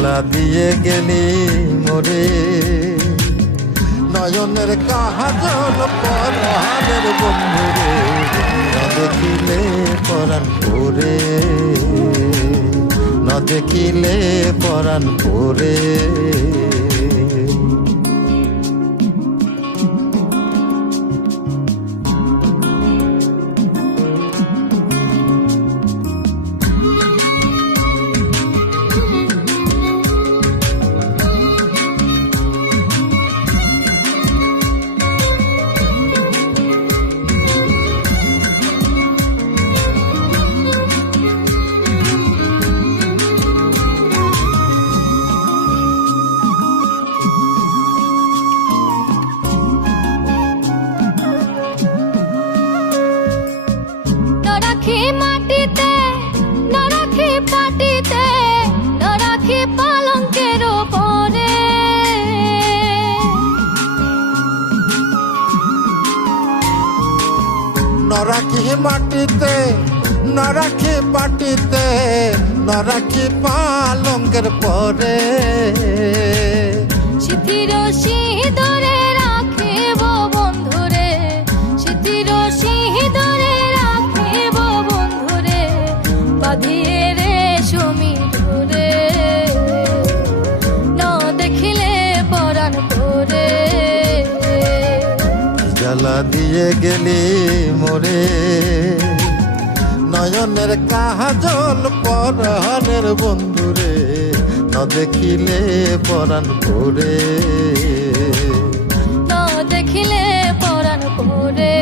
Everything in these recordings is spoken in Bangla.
জ্বালা দিয়ে গেলি মোরে, নয়নের কাজল পরাণের বন্ধুরে, না দেখিলে পরাণ পরে, না দেখিলে পরাণ পরে। মাটিতে না রাখি পাটিতে, না রাখি পালঙ্কের উপরে, না রাখি মাটিতে, না রাখি পাটিতে, না রাখি পালঙ্কের পরে। স্মৃতির সিঁদুরে রাখিব বন্ধুরে, স্মৃতির সিঁদুরে রাখিব বন্ধুরে, বাঁধিয়ে রেশমি ডোরে, না দেখিলে পরাণ পরে। জ্বালা দিয়ে গেলি মোরে, নয়নের কাজল পরাণের বন্ধুরে, না দেখিলে পরাণ পরে, না দেখিলে পরাণ পরে।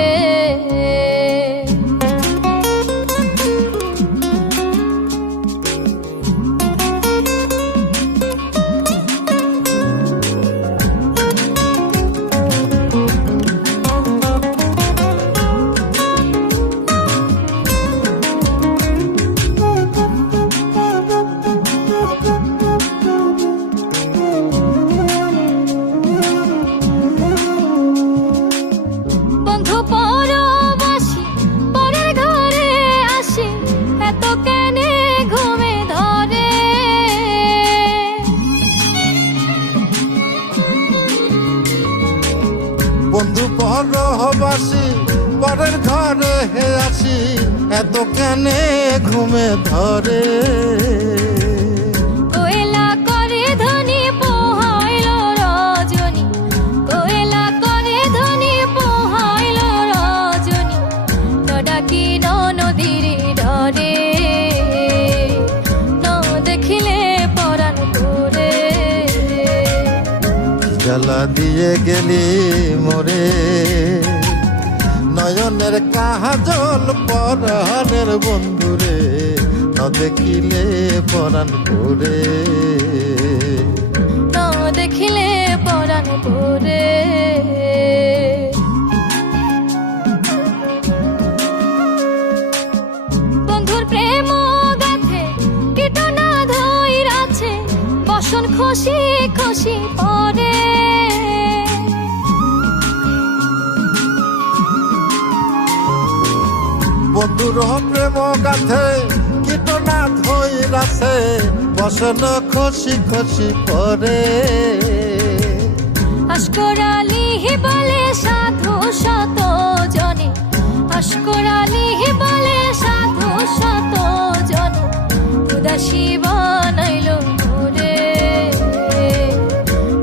বন্ধু পরবাসী পরের ঘরে হে আসি, এত কেনে ঘুমে ধরে। কোয়েলা করে ধনী পোহাইল রজনী, কোয়েলা করে ধনী পোহাইল রজনী, ডাকি নদীর ডরে, না দেখিলে পরাণ পরে। জ্বালা দিয়ে গেলি মোরে, নয়নের কাজল পরাণের বন্ধুরে, না দেখিলে পরাণ পরে, না দেখিলে পরাণ পরে। বন্ধুর প্রেম গাথে কীটনা ধইরাছে, বসন খুশি খুশি পরে। বন্ধুর প্রেম গাথে কীটনা ধইরাছে, বসন খুশি খুশি পরে। আশকরালি বলে সাধু শত জনে, আশকরালি বলে সাধু শত জনে, উদাসী বানাইল মোরে,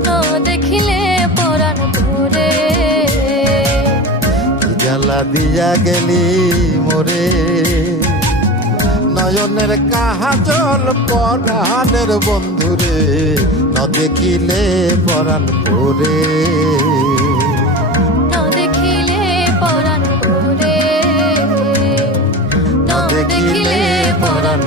না দেখিলে পরাণ পরে। জ্বালা দিয়া গেলি মোরে, নয়নের কাজল পরাণের বন্ধুরে, না দেখিলে পরাণ পরে, না দেখিলে পরাণ পরে, না দেখিলে পরাণ